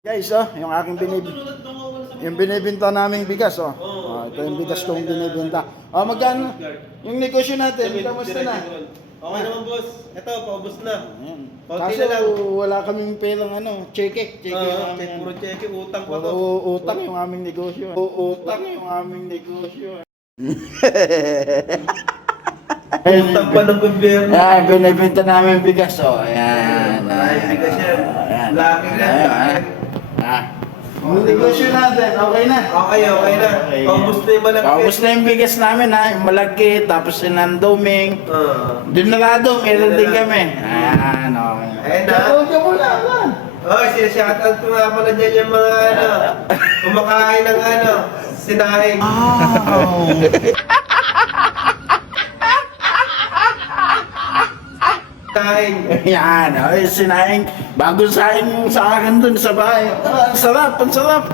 Guys, yung aking yung binibenta naming bigas, ito yung bigas kong binibenta. Magkano? Yung negosyo natin, kamusta na? Okay naman, boss. Ito, paubos na. Ayan. Konti Kaso na lang. wala kaming perang cheque. Puro cheque, utang pa to. Utang yung aming negosyo. Utang yung aming negosyo. Utang pa ng gobyerno. Ayan, binibenta namin bigas, ayan. Ay, bigas yan. Ayan. Laki na. Yung negosyo natin, okay na. Okay na. Paubos na yung malaki. Paubos na yung bigas namin, yung malaki, tapos yung nanduming. Dinalado, meron din kami. Ayan, okay. Ayan na. Shoutout ka muna, Sinashoutout ko nga pala dyan yung mga kumakain ng sinahing. Sinahing. Yan, sinaing, bagong saing yung sa akin dun sa bahay. Ang sarap, ang sarap.